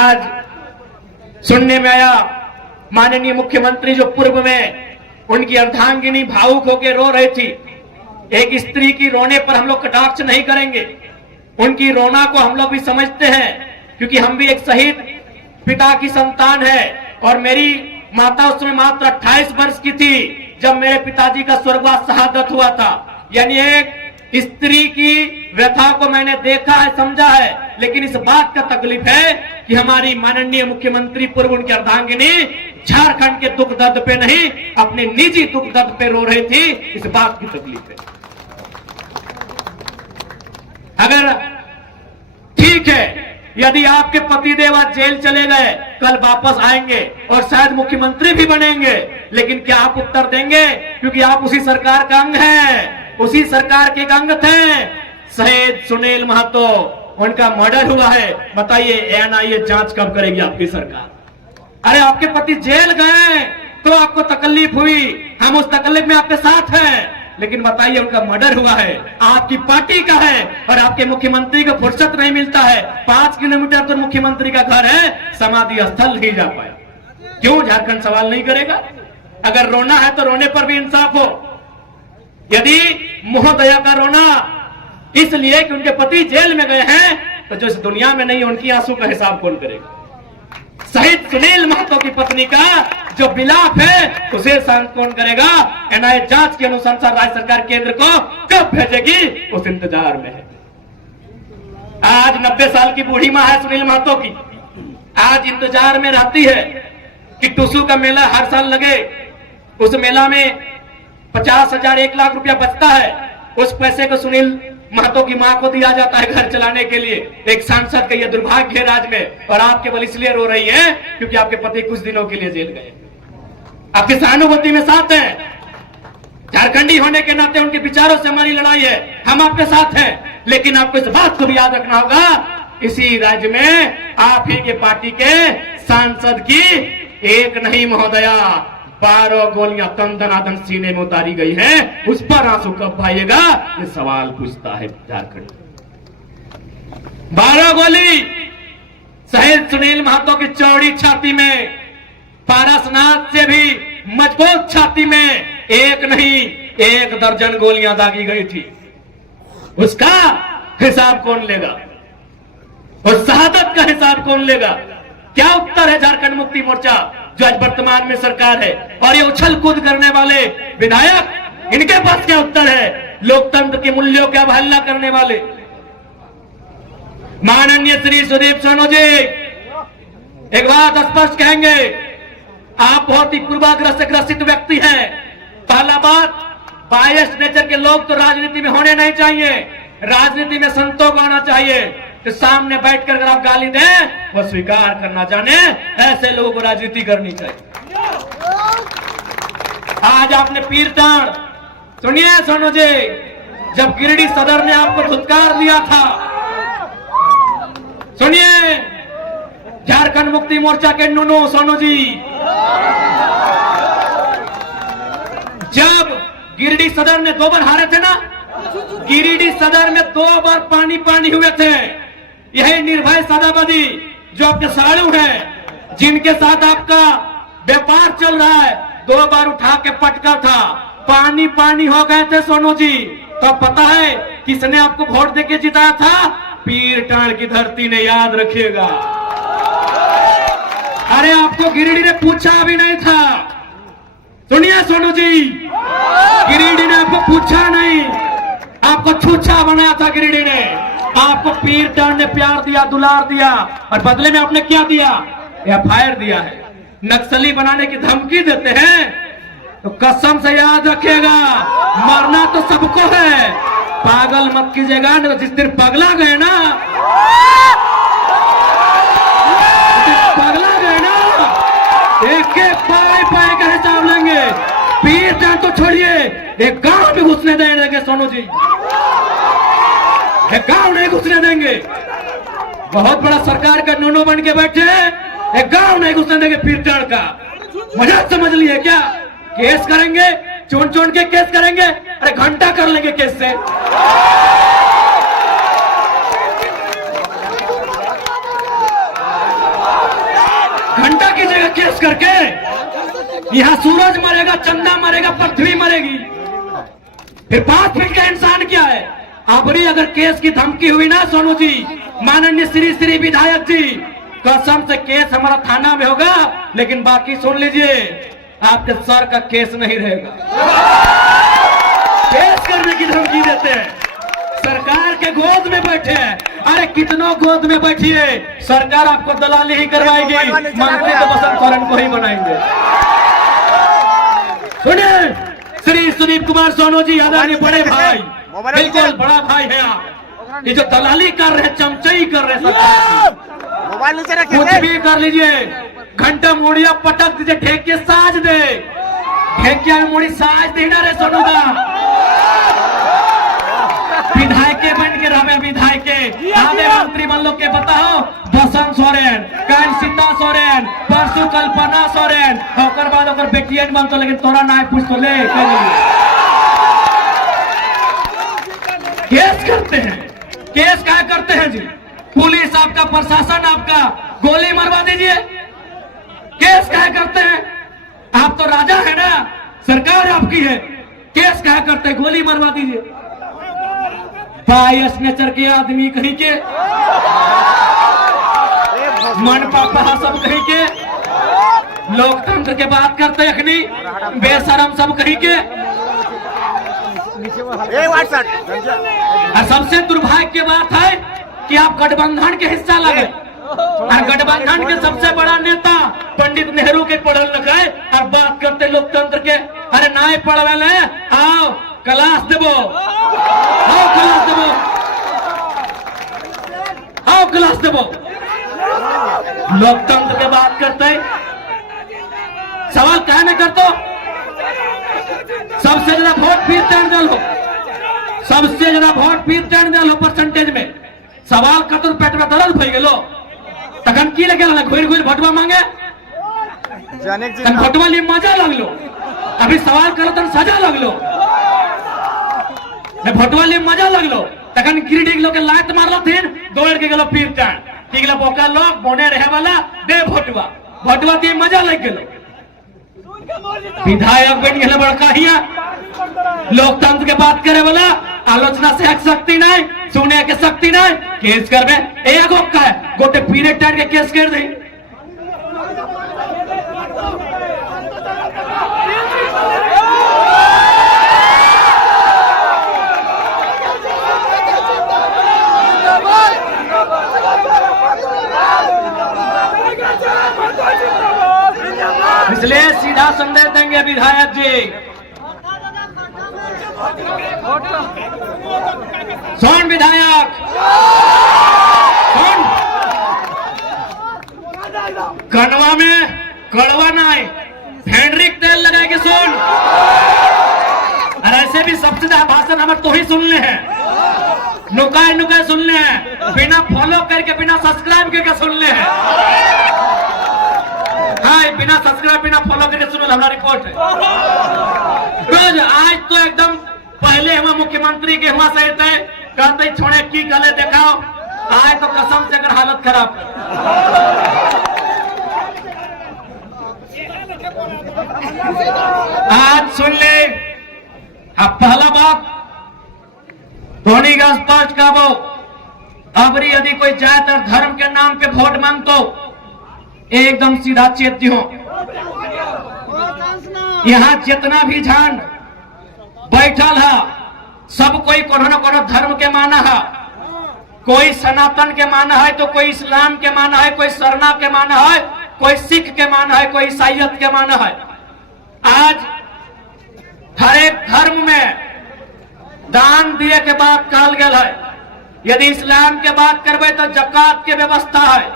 आज सुनने में आया माननीय मुख्यमंत्री जो पूर्व में उनकी अर्धांगिनी भावुक होकर रो रही थी। एक स्त्री की रोने पर हम लोग कटाक्ष नहीं करेंगे, उनकी रोना को हम लोग भी समझते हैं, क्योंकि हम भी एक शहीद पिता की संतान है। और मेरी माता उस समय मात्र 28 वर्ष की थी जब मेरे पिताजी का स्वर्गवास शहादत हुआ था। यानी एक स्त्री की व्यथा को मैंने देखा है, समझा है, लेकिन इस बात का तकलीफ है कि हमारी माननीय मुख्यमंत्री पूर्व उनकी अर्धांगिनी झारखंड के दुख दर्द पे नहीं, अपने निजी दुख दर्द पे रो रही थी। इस बात की तकलीफ है। अगर ठीक है, यदि आपके पतिदेव आज जेल चले गए, कल वापस आएंगे और शायद मुख्यमंत्री भी बनेंगे, लेकिन क्या आप उत्तर देंगे? क्योंकि आप उसी सरकार का अंग हैं, उसी सरकार के अंग थे। शहीद सुनील महतो, उनका मर्डर हुआ है। बताइए एनआईए जांच कब करेगी आपकी सरकार? अरे आपके पति जेल गए तो आपको तकलीफ हुई, हम उस तकलीफ में आपके साथ हैं, लेकिन बताइए उनका मर्डर हुआ है, आपकी पार्टी का है, और आपके मुख्यमंत्री को फुर्सत नहीं मिलता है। 5 किलोमीटर तो मुख्यमंत्री का घर है, समाधि स्थल नहीं जा पाए। क्यों झारखंड सवाल नहीं करेगा? अगर रोना है तो रोने पर भी इंसाफ हो। यदि महोदया का रोना इसलिए कि उनके पति जेल में गए हैं, तो जो इस दुनिया में नहीं, उनकी आंसू का हिसाब कौन करेगा? शहीद सुनील महतो की पत्नी का जो विलाप है, उसे शांत कौन करेगा? एनआईए जांच की अनुशंसा राज्य सरकार केंद्र को कब भेजेगी, उस इंतजार में है। आज 90 साल की बूढ़ी मां है सुनील महतो की, आज इंतजार में रहती है कि टुसू का मेला हर साल लगे, उस मेला में 50,000 1 लाख रुपया बचता है, उस पैसे को सुनील महतो की मां को दिया जाता है घर चलाने के लिए। एक सांसद का यह दुर्भाग्य है राज्य में, और आप केवल इसलिए रो रही है क्योंकि आपके पति कुछ दिनों के लिए जेल गए। आपकी सहानुभूति में साथ हैं, झारखंडी होने के नाते उनके विचारों से हमारी लड़ाई है, हम आपके साथ हैं, लेकिन आपको इस बात को भी याद रखना होगा, इसी राज्य में आप ही के पार्टी के सांसद की एक नहीं महोदया 12 गोलियां तन दनादन सीने में उतारी गई हैं, उस पर आंसू कब आएगा, ये सवाल पूछता है झारखंड। 12 गोली शहीद सुनील महतो की चौड़ी छाती में, पारसनाथ से भी मजबूत छाती में एक नहीं 1 दर्जन गोलियां दागी गई थी। उसका हिसाब कौन लेगा? और शहादत का हिसाब कौन लेगा? क्या उत्तर है झारखंड मुक्ति मोर्चा जो आज वर्तमान में सरकार है, और ये उछल कूद करने वाले विधायक, इनके पास क्या उत्तर है? लोकतंत्र के मूल्यों की अवहेलना करने वाले माननीय श्री सुदीप सोनू जी एक बात स्पष्ट कहेंगे, आप बहुत ही पूर्वाग्रह से ग्रसित व्यक्ति हैं। पहला बात, बायस नेचर के लोग तो राजनीति में होने नहीं चाहिए, राजनीति में संतों को आना चाहिए। तो सामने बैठकर अगर आप गाली दें, वो स्वीकार करना जाने, ऐसे लोगों को राजनीति करनी चाहिए। आज आपने पीरटाण, सुनिए सोनू जी, जब गिरिडीह सदर ने आपको धुतकार दिया था, सुनिए झारखंड मुक्ति मोर्चा के नुनू सोनू जी, जब गिरिडीह सदर ने 2 बार हारे थे ना, गिरिडीह सदर में 2 बार पानी पानी हुए थे। यही निर्भय सदाबदी जो आपके साड़ू हैं, जिनके साथ आपका व्यापार चल रहा है, 2 बार उठा के पटका था, पानी पानी हो गए थे सोनू जी। तो पता है किसने आपको वोट देके जिताया था? पीरटाण की धरती ने, याद रखिएगा। अरे आपको गिरिडीह ने पूछा भी नहीं था, सुनिए सोनू जी, गिरिडीह ने आपको पूछा नहीं, आपको छूछा बनाया था गिरिडीह ने। आपको पीरटाण ने प्यार दिया, दुलार दिया, और बदले में आपने क्या दिया? एफआईआर दिया है। नक्सली बनाने की धमकी देते हैं, तो कसम से याद रखिएगा, मरना तो सबको है, पागल मत कीजिएगा। जिस दिन पगला गए ना, पगला गए ना, एक एक पाए का हिसाब लेंगे। पीरटाण तो छोड़िए, एक गांव भी घुसने देंगे सोनू जी, एक गांव नहीं घुसने देंगे। बहुत बड़ा सरकार का नोनो बन के बैठे, एक गांव नहीं घुसने देंगे पीरटाण का। मजाक समझ लिए क्या? केस करेंगे, चुन चुन के केस करेंगे, अरे घंटा कर लेंगे केस से। घंटा कीजिएगा केस करके। यहाँ सूरज मरेगा, चंदा मरेगा, पृथ्वी मरेगी, फिर 5 फीट का इंसान क्या है? अबरी अगर केस की धमकी हुई ना सोनू जी, माननीय श्री विधायक जी, कसम से केस हमारा थाना में होगा, लेकिन बाकी सुन लीजिए, आपके सर का केस नहीं रहेगा। केस करने की धमकी देते हैं, सरकार के गोद में बैठे हैं। अरे कितनों गोद में बैठिए, सरकार आपको दलाली ही करवाएगी, मंत्री तो बसंत सोरेन को ही बनाएंगे। सुनिए, श्री सुदीप कुमार सोनू जी आदरणीय बड़े भाई, बिल्कुल बड़ा भाई है आप। ये जो दलाली कर रहे, चमचाई कर रहे, सरकार कुछ भी कर लीजिए, घंटा मुड़िया पटक दीजिए, ठेके साज दे, ठेकिया में मुड़ी साज दे ना रे सोनू दा। विधायक बन के रहे, विधायक हमें मंत्री बन लो के बताओ, बसंत सोरेन, कांसिता सोरेन, परसु कल्पना सोरेन, और बाद अगर बेटियन बन तो, लेकिन तोरा ना पूछ तो ले केस करते हैं। केस क्या करते हैं जी? पुलिस आपका, प्रशासन आपका, गोली मरवा दीजिए। केस क्या करते हैं? आप तो राजा है ना, सरकार आपकी है, केस क्या करते हैं? गोली मरवा दीजिए। बायस नेचर के आदमी कहीं के, मन पापा सब कहीं के, लोकतंत्र के बात करते अखनी, बेशरम सब कहीं के। और सबसे दुर्भाग्य की बात है कि आप गठबंधन के हिस्सा लगे, और गठबंधन के सबसे बड़ा नेता पंडित नेहरू के पढ़ल लिखे, और बात करते लोकतंत्र के। अरे ना पढ़वे, आओ क्लास देवो, आओ क्लास देवो, आओ क्लास देवो। लोकतंत्र के बात करते, सवाल क्या नहीं करते? सबसे ज्यादा वोट फिर टर्न लो, सबसे ज्यादा वोट फिर टर्न लो परसेंटेज में। सवाल कतुर पेट में दर्द भई गेलो, तखन की लगे घुर घुर भटवा मांगे, भटवा लिए मजा लगलो, अभी सवाल करो तो सजा लगलो, भटवा लिए मजा लगलो, तखन गिरिडीह लोग के लात मारलो, थीन दौड़ के गेलो फिर टर्न, ठीक ला बोका लोग बोने रहे वाला दे भटवा, भटवा दिए मजा लग गेलो। विधायक बन गए बड़का हिया, लोकतंत्र के बात करे वाला, आलोचना से हक शक्ति नहीं, सुने के शक्ति नहीं, केस करबे एक का है, गोटे पीरियड टाइम के केस कर दी। इसलिए सीधा संदेश देंगे विधायक जी, सुन विधायक, सुन, कनवा में कड़वा नहीं, फेंड्रिक तेल लगा के सुन। और ऐसे भी सबसे ज्यादा भाषण हमारे तो ही सुनने हैं, नुकाए नुकाए सुनने हैं, बिना फॉलो करके, बिना सब्सक्राइब करके सुनने हैं। हाँ, बिना सब्सक्राइब, बिना फॉलो करके सुनो, हमारा रिपोर्ट है रोज। आज तो एकदम पहले हम मुख्यमंत्री के हुआ सही थे, कहते छोड़े की गले देखाओ, आज तो कसम से अगर हालत खराब। आज सुन ले, अब पहला बात धोनी का स्पष्ट काबो, अबरी यदि कोई जात और धर्म के नाम पे वोट मांगतो, एकदम सीधा चेती हो। यहाँ जितना भी झंड बैठल है, सब कोई कोनो न कोनो धर्म के माना है, कोई सनातन के माना है, तो कोई इस्लाम के माना है, कोई सरना के माना है, कोई सिख के माना है, कोई ईसाइयत के माना है। आज हर एक धर्म में दान दिए के बात कहल गया है, यदि इस्लाम के बात करबे तो जकात के व्यवस्था है।